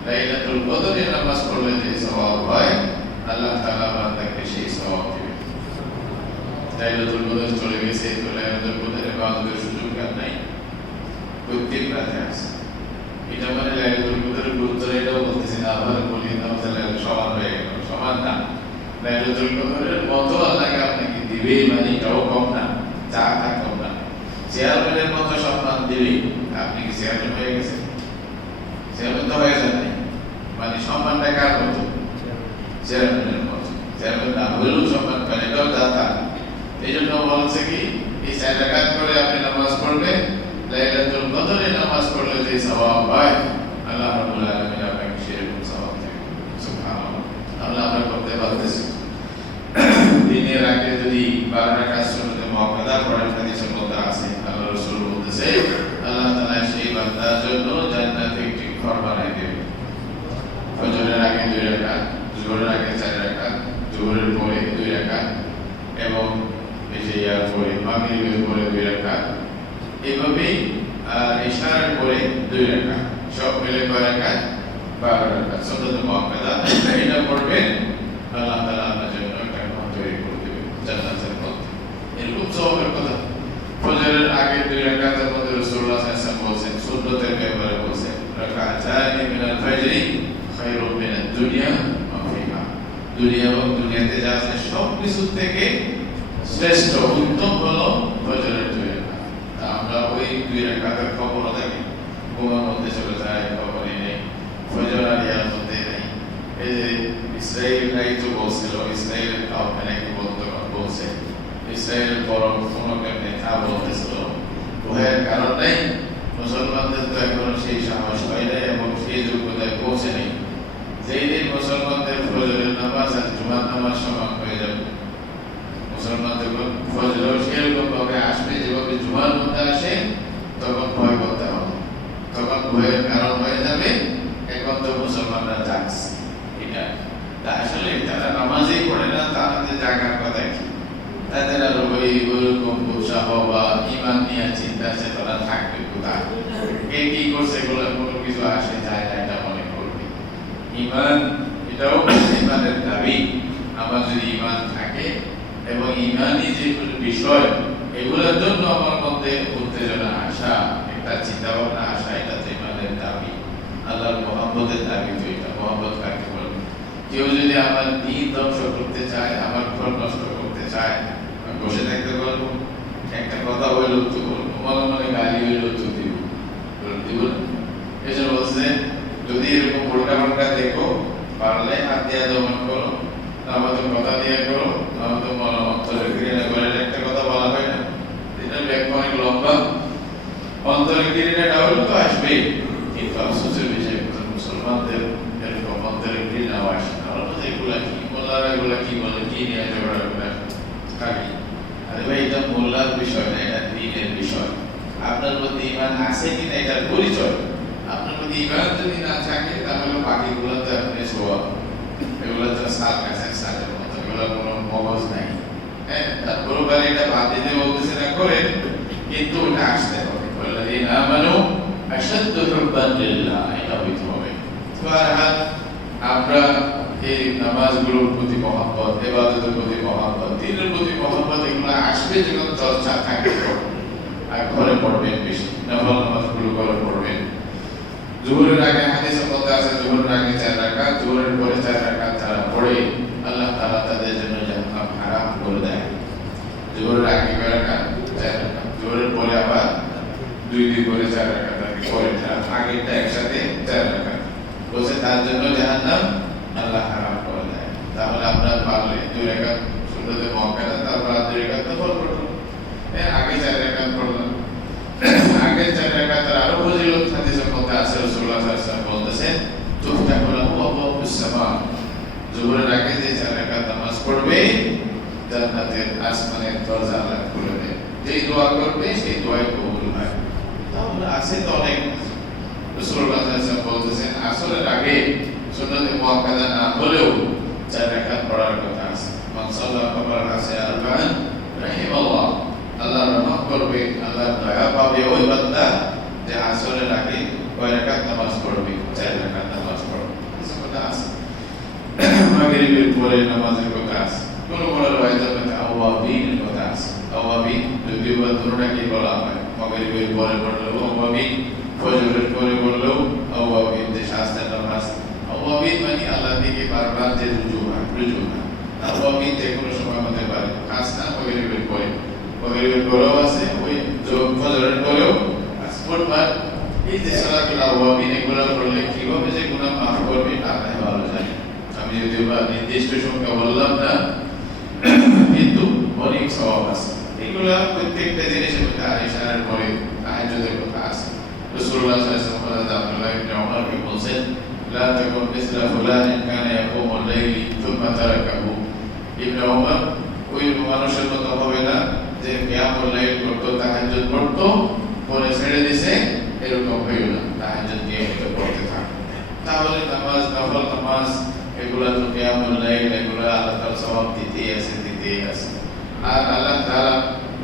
লাইলাতুল কদরের নামাজ পড়লে যে সওয়াব হয় আল্লাহ তাআলা বান্দাকে সেই সওয়াব দিবেন। লাইলাতুল কদর চলে গেছে, তো লাইলাতুল কদরের ইবাদতের সুযোগ আর নাই, প্রত্যেক রাতে আছে। এটা মানে লাইলাতুল কদরের গুরুত্ব এটাও বলতেছি না, আবার বলি না সমান হয়ে গেল, সমান না। লাইলাতুল কদরের মতো আল্লাহকে আপনাকে দিবে, মানে এটাও কম না, চা টা কম না। চেয়ারম্যানের মতো সম্মান দিবে, আপনি কি চেয়ারম্যান হয়ে গেছেন? চেয়ারম্যান তো হয়ে যান নাই, মানে সম্মানটা কার মতো? চেয়ারম্যানের মতো। চেয়ারম্যান না হলেও সম্মান পান, এটাও দাতা। এই জন্য বলছে কি এই 4 রাকাত করে আপনি নামাজ পড়বেন, লাইলাতুল কদরে নামাজ পড়লে যে সওয়াব হয় আল্লাহ রাব্বুল আলামিন আপনাকে সেরকম সওয়াব দেবেন। সুবহানাল্লাহ। আল্লাহ আমরা করতে পারতেছি। দিনের আগে যদি 12 রাকাত সুন্নাতে মুআক্কাদা পড়েন, হাদিসের মধ্যে আছে আল্লাহ রাসূল বলতেছে আল্লাহ তাআলা সেই বান্দার জন্য জান্নাতে একটি ঘর বানিয়ে দেবেন। ফজরের আগে 2 রাকাত, যোহরের আগে 4 রাকাত, যোহরের পরে 2 রাকাত এবং এই যে ইয়ার পরে মাগরিবের পরে 2 রাকাত, এইভাবে আর ইশারের পরে 2 রাকাত, সব মিলে কয় রাকাত? 12 রাকাত সুন্নাত মুআক্কাদা। এটা পড়বেন, আল্লাহ তাআলা আপনার জন্য একটা ঘর তৈরি করে দেবেন জান্নাতের মধ্যে। এরকম সওয়াবের কথা। ফজরের আগে 2 রাকাতের মধ্যে রাসূলুল্লাহ সাল্লাল্লাহু আলাইহি ওয়াসাল্লাম বলেছেন, সুন্নতের ব্যাপারে বলেছেন রাকাতানি মিনাল ফাজরি খায়রুম মিনাদ দুনিয়া ওয়া ফিহা। দুনিয়া এবং দুনিয়াতে যা আছে সব কিছু থেকে শ্রেষ্ঠ উত্তম হলো ফজরের 2 রাকাত। আমরা ওই 2 রাকাতের খবর থাকি, ঘুমের মধ্যে চলে যায়, খবরই নেই, ফজর আর ইয়ার মধ্যে নেই। এই যে ইসরায়েলরাই তো বলছিল, ইসরায়েলের কাউকে নাকি বলছে, ইসরায়েলের বড় কোনো নেতা বলতেছিল ভয়ের কারণ নেই, মুসলমানদের তো এখনো সেই সাহস হয় নাই এবং সেই যোগ্যতায় পৌঁছে নেই। যেই দিন মুসলমানদের ফজরের নামাজ আর জুমার নামাজ সমান হয়ে যাবে, মুসলমানদের ফজর সেরকম ভাবে আসবে যেভাবে জুমার মধ্যে আসে, তখন ভয় করতে হবে। তখন ভয়ের কারণ হয়ে যাবে এখন তো মুসলমানরা জাগছে। এটা আসলে তারা নামাজই পড়ে না, তাদের জাগার কথা কি? তাদের আর ওইরকম উৎসাহ বা ইমান নিয়ে চিন্তা চেতনা থাকবে কোথায়? কে কি করছে বলে কোনো কিছু আসে যায় না, এটা মনে করবে। ইমান এটাও ইমানের দাবি। আমার যদি ইমান থাকে এবং ইমানই যে বিষয়, এগুলোর জন্য আমার মধ্যে উত্তেজনা আসা, একটা চিন্তা ভাবনা আসা, এটা তো ইমানের দাবি। আল্লাহর মহব্বতের দাবি তো এটা। মহব্বত কাকে বলবে? কেউ যদি আমার দিন ধ্বংস করতে চায়, আমার ঘর নষ্ট করতে চায়, আমি বসে থাকতে পারবো? একটা কথা হইল তো বলবো, মনে মনে গালি হইল তো দিব, দিব না? এই জন্য বলছে যদি এরকম উল্টা পাল্টা দেখো, পারলে হাত দিয়ে দমন করো, আমাদের কথা দিয়ে করো, আমাদের মন অন্তরে ঘৃণা করে। একটা কথা বলা হয় না, এটা ব্যাখ্যা অনেক লম্বা। অন্তরে ঘৃণাটা হলো তো আসবেই, কিন্তু আফসোসের বিষয় মুসলমানদের এরকম অন্তরে ঘৃণাও আসে না। এগুলা কি মোল্লারা, এগুলা কি বলে, কি নিয়ে ঝগড়া করে থাকি? আরে ভাই, এটা মোল্লার বিষয় না, এটা দ্বীনের বিষয়। আপনার মধ্যে ইমান আছে কিনা এটার পরিচয়। আপনার মধ্যে ইমান যদি না থাকে, তাহলে বাকিগুলো তো আপনি ছোয়া, এগুলো তো সাত গাছের সাথে মতো, এগুলো কোনো মগজ নাই। হ্যাঁ, তারপরে এটা বাদ দিতে বলতেছে না করেন, কিন্তু ওটা আসতে হবে। ওয়াল্লাযীনা আমানু আশাদ্দু হুব্বান লিল্লাহ, এটা হইতে হবে। আমরা এই নামাজগুলোর প্রতি মহব্বত, ইবাদতের প্রতি মহব্বত, দ্বীনের প্রতি মহব্বত, এগুলো আসবে যখন চর্চা থাকবে। আর ঘরে পড়বেন বেশি, নফল নামাজগুলো ঘরে পড়বেন। জোহরের আগে হাদিসে বলতে আছে, জোহরের আগে 4 রাকাত, জোহরের পরে 4 রাকাত যারা পড়ে, আল্লাহ তাআলা তাদের জন্য জান্নাত হারাম করে দেয়। জোহরের আগে কয় রাকাত? 4 রাকাত। জোহরের পরে আবার 2 করে 4 রাকাত পরে, আগেরটা একসাথে 4 রাকাত। বলছে তার জন্য জাহান্নাম আল্লাহ হারাম করে দেয়। তাহলে আপনার পারলে 2 রাকাত সুন্নতে মুআক্কাদা, তারপর 2 রাকাত নফল পড়ুন। আগে 4 রাকাত পড়লাম, আগে 4 রাকাত আরো ফজিলত হাদিসের মধ্যে আছে। রাসূলুল্লাহ সাল্লাল্লাহু আলাইহি ওয়াসাল্লাম বলতেছেন, তুফতাহু লাহু আবওয়াবুস সামা, জোহরের আগে যে 4 রাকাত নামাজ পড়বে, জান্নাতের আসমানের দরজা আল্লাহ খুলে দেয়। যেই দোয়া করবে সেই দোয়াই কবুল হয়। তাহলে আছে তো অনেক। রাসূলুল্লাহ সাল্লাল্লাহু আলাইহি ওয়াসাল্লাম বলতেছেন, আসরের আগে সুন্নতে মুআক্কাদা না হলেও 4 রাকাত পড়ার কথা আছে। মান সাল্লা ক্বাবলা আসি আরবাআন রাহিমাল্লাহ, আল্লাহ রহমত করবে, আল্লাহ দয়া পাবে ওই বান্দা যে আসরের আগে কয় রাকাত নামাজ পড়বে, 4 রাকাত নামাজ পড়বে। কিছু কথা আছে। মাগরিবের পরে নামাজের কথা আছে। কোন কোন রওয়ায়েতে আওয়াবিনের কথা আছে। আওয়াবিন যদিও বা দুটোটাকে বলা হয়, মাগরিবের পরে পড়লেও আওয়াবিন, ফজরের পরে পড়লেও আওয়াবিন, যে শাস্ত্রের নামাজ। আওয়াবিন মানে আল্লাহর দিকে বারবার যে রুজু হয়। আওয়াবিন যে কোনো সময় হতে পারে, খাস না মাগরিবের পরে। মাগরিবের পরেও আছে, ওই ফজরের পরেও আছে। মোটমাট এই যে সালাতুল আওয়াবিন, এগুলো পড়লে কিভাবে যে গুনাহ মাফ করবে আল্লাহ ভালো জানে। আমি যদিও বা নির্দিষ্ট সংখ্যা বললাম না, কিন্তু অনেক সওয়াব আছে। এগুলা প্রত্যেকটা জিনিসের মধ্যে ইশারার পরে তাহাজ্জুদের কথা আছে। রাসূলুল্লাহ সাল্লাল্লাহু আলাইহি ওয়াসাল্লাম আব্দুল্লাহ ইবনে ওমরকে বলেন, লা তাকুন মিসলা ফুলানিন কানা ইয়াকুমুল লাইলি থুম্মা তারাকাহু। ইবনে ওমর ওই মানুষের মতো হবে না যে কিয়ামুল লাইল করতো, তাহাজ্জুদ পড়তো, পরে ছেড়ে দিয়েছে, এরকম হইল না। তাহাজ্জুদ নিয়মিত পড়তে থাকো। তাহলে নামাজ, নফল নামাজ, এগুলা তো কিয়ামুল লাইল, এগুলা আল্লাহ তাআলা সওয়াব দিতেই আছে। আর আল্লাহ তাআলা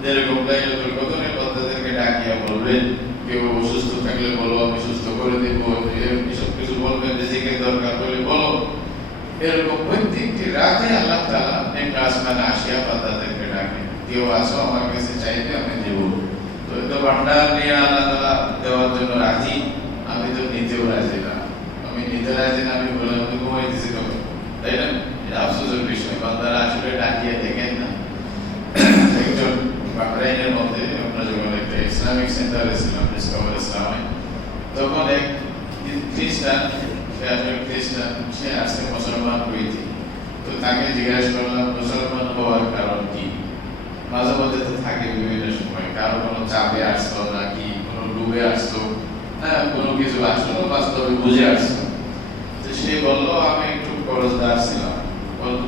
যেরকম লাইলাতুল কদরে বান্দাদেরকে ডাকিয়া বলবেন, কেউ অসুস্থ থাকলে বলো, আমি সুস্থ করে দেব, এসব কিছু বলবেন, রিজিকের দরকার হলে বলো। এরকম প্রত্যেকটি রাতে আল্লাহ তাআলা একটা আসমানে আসিয়া বান্দাদেরকে ডাকেন, কেউ আসো আমার কাছে চাইবে, আমি দেব। তো এটা ভান্ডার নিয়ে আল্লাহ তাআলা দেওয়ার জন্য রাজি। আমি তো নিতেও রাজি না। আমি নিতে রাজি না, আমি বললাম আমি ঘুমাইতেছি তখন, তাই না? এটা আফসোসের বিষয়। বান্দারা আসলে ডাকিয়া দেখেন না। একজন বাহরাইনের মধ্যে আমরা যখন একটা ইসলামিক সেন্টারে ছিলাম, ডিসকভার ইসলামে, তখন এক খ্রিস্টান, সে আসছে মুসলমান হয়েছে। তো তাকে জিজ্ঞাসা করলাম মুসলমান হওয়ার কারণ কি। মাঝে মধ্যে তো থাকে বিভিন্ন সময়, কারো কোনো চাপে আসতো নাকি কোনো ডুবে আসতো, তবে বুঝে আসছে। তো সে বললো আমি একটু কর্জদার ছিলাম,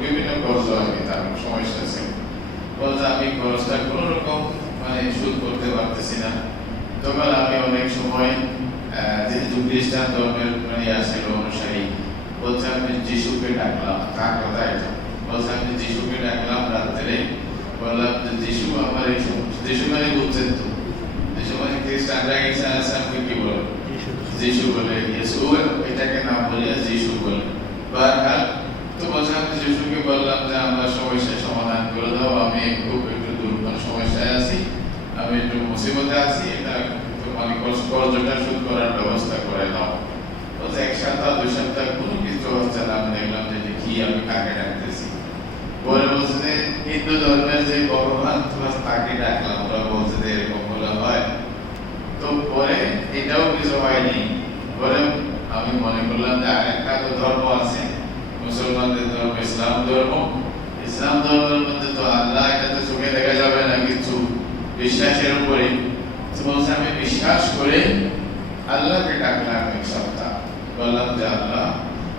বিভিন্ন কর্জ আর কি, তার সমস্যা ছিল। বলছে আমি খরচটা কোনো রকম মানে সুদ করতে পারতেছি না। তখন আমি অনেক সময় যেহেতু খ্রিস্টান ধর্মের মানে ছিল অনুসারী, বলছে আমি যিশুকে ডাকলাম, কার কথা এটা? বলছে আমি যিশুকে ডাকলাম রাত্রে, বললাম যে যিশু আমার এই যিশু মানে বুঝছেন তো, যিশু মানে খ্রিস্টানরা ইসাকে কি বলে? যিশু বলে, ইয়েসু এটাকে নাম বলে যিশু বলে বারবার। তো বলছে আমি যিশুকে বললাম যে আমার সমস্যার সমাধান করে দাও, আমি খুব একটু দুর্বল সমস্যায় আছি, আমি একটু মুসিবতে আছি, এটা মানে কর্জটা শোধ করার ব্যবস্থা করে দাও। বলছে 1 সপ্তাহ 2 সপ্তাহ কোনো কিছু হচ্ছে না। আমি দেখলাম যে কি আমি কাকে ডাকতেছি। পরে বলছে যে হিন্দু ধর্মের যে ভগবান তাকে ডাকলাম, ওরা বলছে যে এরকম বলা হয়। তো পরে এটাও কিছু হয়নি। পরে আমি মনে করলাম যে আরেকটা তো ধর্ম আছে, মুসলমানদের ধর্ম ইসলাম ধর্ম। ইসলাম ধর্মের মধ্যে তো আল্লাহ এটা তো চোখে দেখা যাবে না, কিছু বিশ্বাসের উপরে। বলছে আমি বিশ্বাস করে আল্লাহকে ডাকলাম 1 সপ্তাহ। বললাম যে আল্লাহ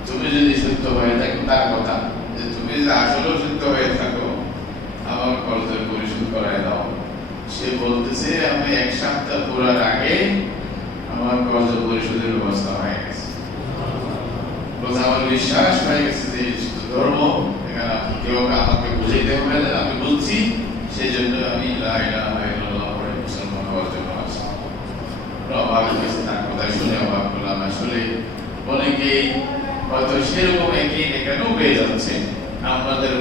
তুমি যদি সত্য হয়ে থাকো, তার কথা যে তুমি যদি আসলেও সত্য হয়ে থাকো, আমার কর্জের পরিশোধ করায় দাও। সে বলতেছে আমি 1 সপ্তাহ পুরার আগে আমার কর্জ পরিশোধের ব্যবস্থা হয়ে গেছে। বলছে আমার বিশ্বাস হয়ে গেছে যে ধর্ম, এখানে কেউ আমাকে বুঝাইতে হবে না, আমি বুঝছি, সেই জন্য আমি লা ইলাহা ইল্লাল্লাহ পড়ে মুসলমান হওয়ার জন্য আসছি। অবাক হয়েছে, তার কথা শুনে অবাক হলাম। আসলে অনেকে হয়তো সেরকম একই এখানেও পেয়ে যাচ্ছে, আমাদের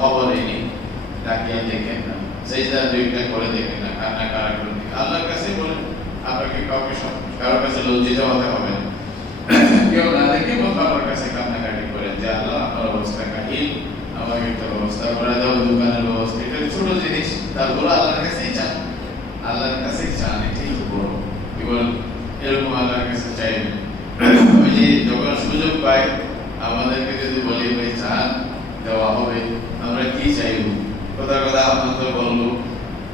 খবরই নেই, ডাকিয়ে দেখেন না, সেজদা 2টা করে দেখেন না, কান্না কারা করে দেখেন। আল্লাহর কাছে বলেন, আপনাকে কারোর কাছে লজ্জিত হতে হবে না। কেউ না দেখে বলবো আমার কাছে কান্নাকাটি করেন যে আল্লাহ আমার অবস্থা কাহিল, আমাকে একটা ব্যবস্থা করে দাও, দোকানের ব্যবস্থা। এটা ছোট জিনিস, তারপর আল্লাহর কাছেই চান, আল্লাহর কাছেই চান, এটাই তো বড়। কি বলেন? এরকম আল্লাহর কাছে চাইবেন। ওই যে যখন সুযোগ পাই আমাদেরকে যদি বলি ভাই চান, দেওয়া হবে, আমরা কি চাইব? কথা আপনাদের বললো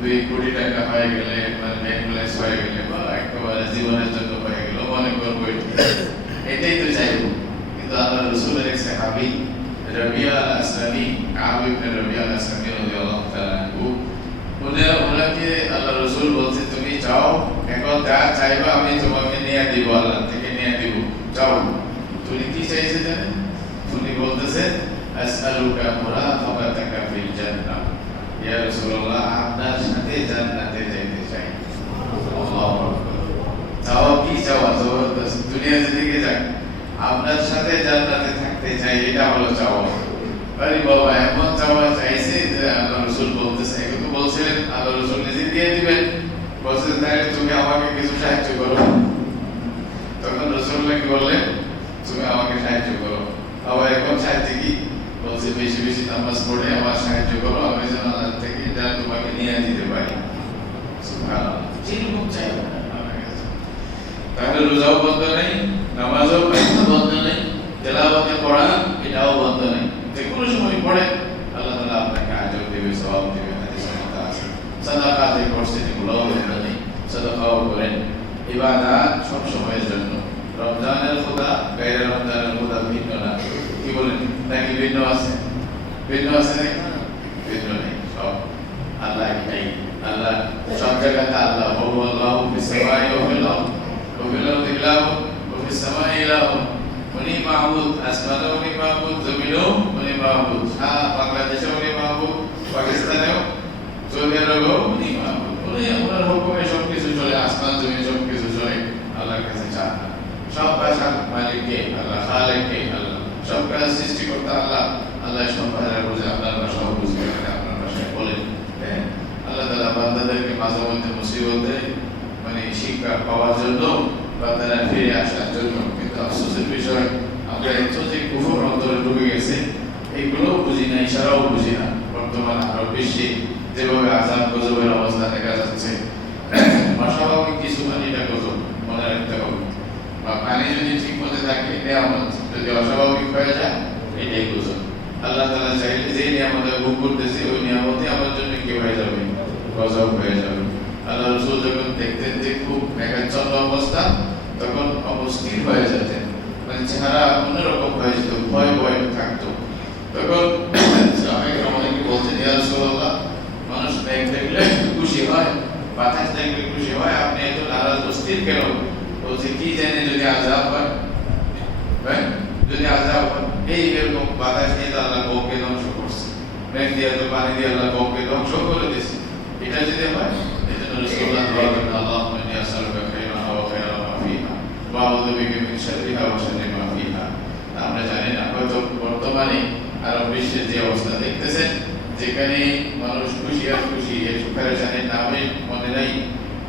2 কোটি টাকা হয়ে গেলে, মানে ব্যাংক ব্যালেন্স হয়ে গেলে, বা একেবারে জীবনের জন্য হয়ে গেল, মনে করবো এটাই তো চাইব। কিন্তু আল্লাহ রাসূলের এক সাহাবী রাবিয়া আল-আসলামী, কাব ইবনে রাবিয়া আল-আসলামী রাদিয়াল্লাহু তাআলা আনহু, ওনাকে আল্লাহ রাসূল বলছে তুমি চাও, এখন যা চাইবা আমি তোমাকে নিয়ে দিব, আল্লাহ থেকে নিয়ে দিব, চাও। তুমি কি চাইছে জানেন? তুমি বলতেছে আসআলুকা মুরাফাকাতাকা ফিল জান্নাহ, ইয়া রাসূলুল্লাহ আপনার সাথে জান্নাতে যেতে চাই। আল্লাহু আকবার। চাও কি চাও? জবরদস্ত দুনিয়া থেকে যাক, আপনার সাথে জান্নাতে থাকতে চাই, এটা হলো চাওয়া। আরে বাবা, এমন চাওয়া চাইছে যে আল্লাহ রাসূল বলতেছে, কিন্তু বলছিলেন আল্লাহ রাসূল নিজে দিয়ে দিবেন, বলছেন তাহলে তুমি আমাকে কিছু সাহায্য করো। তখন রাসূলুল্লাহ কি বললেন? তুমি আমাকে সাহায্য করো। আবার এখন সাহায্য কি বলছে? বেশি বেশি নামাজ পড়ে আমার সাহায্য করো, আমি যেন আল্লাহ থেকে এটা তোমাকে নিয়ে দিতে পারি। সুবহানাল্লাহ, যেরকম চাইবো তাহলে রোজাও বন্ধ নেই, নামাজও বন্ধ নেই, তেলাওয়াতে পড়া এটাও বন্ধ নেই। যে কোনো সময় পড়ে আল্লাহ তাআলা আপনাকে আজর দেবে, সওয়াব দেবে। হাদিসের মধ্যে আছে সাদাকা যে করছেন এগুলোও বন্ধ নেই, সাদাকাও করেন। ইবাদত সব সময়ের জন্য। রমজানের খোদা গায়রে রমজানের খোদা ভিন্ন না। কি বলেন? নাকি ভিন্ন আছে? ভিন্ন আছে নাকি? ভিন্ন নেই, সব আল্লাহ একটাই। আল্লাহ সব জায়গাতে আল্লাহ, আল্লাহু ফিস সামাই ওয়া ফিল আরদ, উনি মাহবুদ, আসমানে উনি মাহবুদ, জমিনেও উনি মাহবুদ, বাংলাদেশে উনি মাহবুদ, পাকিস্তানেও, সৌদি আরবেও উনি মাহবুদ। উনি ওনার হুকুমে সবকিছু চলে, আসমান জমিন সবকিছু চলে। আল্লাহর কাছে চান না। সব ভাষার মালিক কে? আল্লাহ। খালেক কে? আল্লাহ। সব কাজ সৃষ্টিকর্তা আল্লাহ। আল্লাহ সব ভাষা বুঝে, আপনার ভাষাও বুঝবে, আপনার ভাষায় বলেন। আল্লাহ তাআলা বান্দাদেরকে মাঝে মধ্যে মুসিবতে মানে শিক্ষা পাওয়ার জন্য, বান্দারা ফিরে আসার জন্য। কিন্তু আফসোসের বিষয়, আমরা এত যে কুফর অন্তরে ঢুকে গেছে, এইগুলো বুঝি না, ইশারাও বুঝি না। বর্তমানে আরো বেশি যেভাবে আযাব গজবের অবস্থা দেখা যাচ্ছে, অস্বাভাবিক কিছু মানে এটা গজব মনে রাখতে হবে। বা পানি যদি ঠিক মতো থাকে নিয়ামত, যদি অস্বাভাবিক হয়ে যায় এটাই গজব। আল্লাহ তাআলা চাইলে যে নিয়ামত ভোগ করতেছে ওই নিয়ামতই আমার জন্য কি হয়ে যাবে? গজব হয়ে যাবে। আল্লাহ রাসূল যখন দেখতেন যে খুব মেঘাচ্ছন্ন অবস্থা, তখন অবস্থিত অস্থির হয়ে যেতেন, মানে চেহারা অন্যরকম হয়ে যেত, ভয় ভয় থাকতো। তখন সাহাবায়ে আমাদেরকে বলছেন, ইয়া রাসূলুল্লাহ, মানুষ মেঘ দেখলে খুশি হয়, বাতাস দেখলে খুশি হয়, আপনি এত নারাজ অস্থির কেন? বলছে কি জানে যদি আযাব হয়, হ্যাঁ যদি আযাব হয়। এরকম বাতাস দিয়ে আল্লাহ কওমকে ধ্বংস করছে, মেঘ দিয়ে তো পানি দিয়ে আল্লাহ কওমকে ধ্বংস করে দিয়েছে। এটা যদি হয়, এজন্য রাসূলুল্লাহ দোয়া করেন, আল্লাহুম্মা ইন্নী আসআলুকা খায়রাহা ওয়া খায়রা মা ফিহা ওয়া আউযু বিকা মিন শাররিহা ওয়া শাররি মা ফিহা। আমরা জানি না, হয়তো বর্তমানে আরব বিশ্বের যে অবস্থা দেখতেছেন, যেখানে মানুষ খুশি আর খুশি, এর পেরেশানির নামে মনে নাই,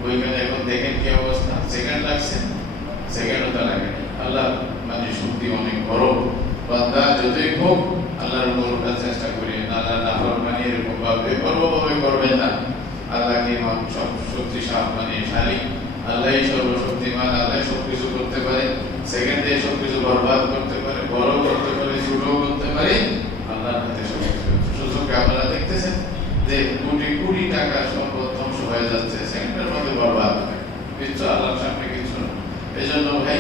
ওইখানে এখন দেখেন কি অবস্থা। সেকেন্ড লাগছে, সেকেন্ডও তো লাগে না। আল্লাহ মানে শক্তি অনেক বড়। বান্দা যতই হোক আল্লাহর উপর ওঠার চেষ্টা করি, আল্লাহর নাফরমানি এরকম ভাবে করবে করবেন না। আল্লাহকে সব শক্তিশালী, আল্লাহই সর্বশক্তিমান, আল্লাহ সবকিছু করতে পারে, সেকেন্ডে সবকিছু বরবাদ করতে পারে, বড় করতে পারে, ছোট করতে পারে। আল্লাহর হাতে সবকিছু। সুযোগ আপনারা দেখতেছেন যে কোটি কোটি টাকা সম্পদ ধ্বংস হয়ে যাচ্ছে, সেকেন্ডের মধ্যে বরবাদ হয়, কিছু আল্লাহর সামনে কিছু না। এই জন্য ভাই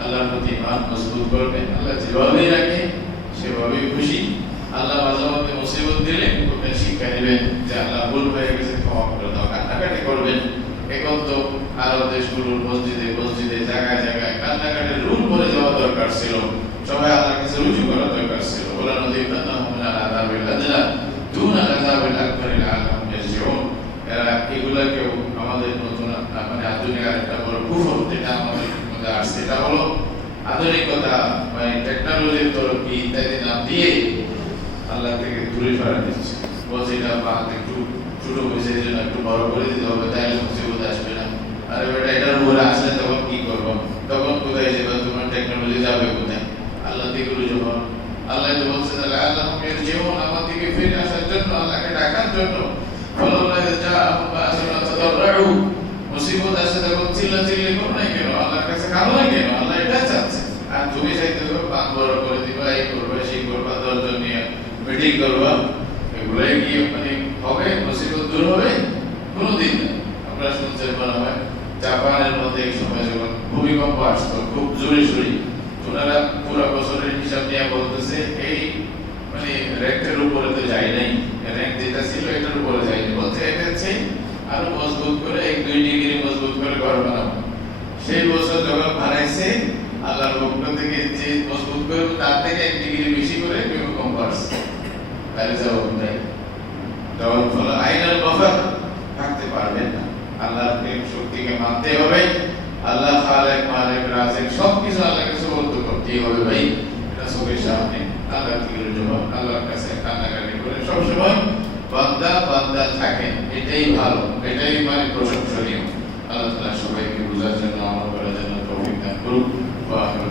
আল্লাহর প্রতি ইমান মজবুত করবেন। আল্লাহ যেভাবেই রাখে সেভাবেই খুশি। আল্লাহ মাঝে মধ্যে মুসিবত দিলে ওখানে শিক্ষা নেবেন যে আল্লাহ ভুল হয়ে গেছে, ক্ষমা করে দাও, কান্নাকাটি করবেন। এখন তো আরব দেশগুলোর মসজিদে জায়গায় জায়গায় কান্নাকাটির রুল করে যাওয়া দরকার ছিল, সবাই আল্লাহর কাছে রুজু করা দরকার ছিল। ওলা নযীকান্নাহুম মিনাল আযাবিল আদনা দুনা আযাবিল আকবারি লাআল্লাহুম ইয়ারজিউন। এরা এগুলাকেও আমাদের নতুন মানে আধুনিক একটা বড় কুফর যেটা আমাদের মধ্যে আসছে, এটা হলো আধুনিকতা, মানে টেকনোলজির তরফি ইত্যাদি নাম দিয়ে আল্লাহ থেকে দূরে সরা দিচ্ছে। বলছে এটা বাদ একটু ছোট হয়েছে, এই জন্য একটু বড় করে দিতে হবে, তাইলে মুসিবত আসবে না। আরে বেটা, এটার উপরে আসলে তখন কি করবো? তখন কোথায় যাবে? তোমার টেকনোলজি যাবে কোথায়? আল্লাহ দিকে রুজু হও। আল্লাহ তো বলছে তাহলে আল্লাহুম ইয়ারজিউন, আমার দিকে ফিরে আসার জন্য, আল্লাহকে ডাকার জন্য। ফালাউলা জাআহুম বা'সুনা তাদাররু, মুসিবত আসে তখন চিল্লাচিল্লি করো না কেন? আল্লাহর কাছে কাঁদো না কেন? আল্লাহ এটা চাচ্ছে। আর তুমি চাইতেছো বাদ বড় করে দিবা, এই করবা সেই করবা, 10 জন নিয়ে মিটিং করবা, এগুলাই কি মানে হবে? মুসিবত দূর হবে? কোনোদিন না। আমরা শুনছি মনে হয় জাপানের মধ্যে এক সময় যখন ভূমিকম্প আসতো খুব জোরে সোরে, ওনারা পুরো বছরের হিসাব নিয়ে বলতেছে এই মানে র্যাঙ্কের উপরে তো যায় নাই, র্যাঙ্ক যেটা ছিল এটার উপরে যায়নি। বলছে এটা হচ্ছে আরো মজবুত করে 1-2 ডিগ্রি মজবুত করে ঘর বানাবো। সেই বছর যখন বানাইছে, আল্লাহর পক্ষ থেকে যে মজবুত করে তার থেকে 1 ডিগ্রি বেশি করে ভূমিকম্প আসছে। তাহলে জবাব নাই। তখন ফলে আইনাল গফার থাকতে পারবেন না। আল্লাহর শক্তিকে মানতে হবে। আল্লাহ খালেক মালিক রাজিক সবকিছু আল্লাহকে সুবর্দ করতেই হবে ভাই। এটা চোখের সামনে আল্লাহ থেকে জবাব, আল্লাহর কাছে কান্নাকাটি করে সবসময় বান্দা থাকেন, এটাই ভালো, এটাই মানে প্রশংসনীয়। আল্লাহ তাআলা সবাইকে বুঝার জন্য, আমল করার জন্য তৌফিক দান করুন। ওয়া আখিরু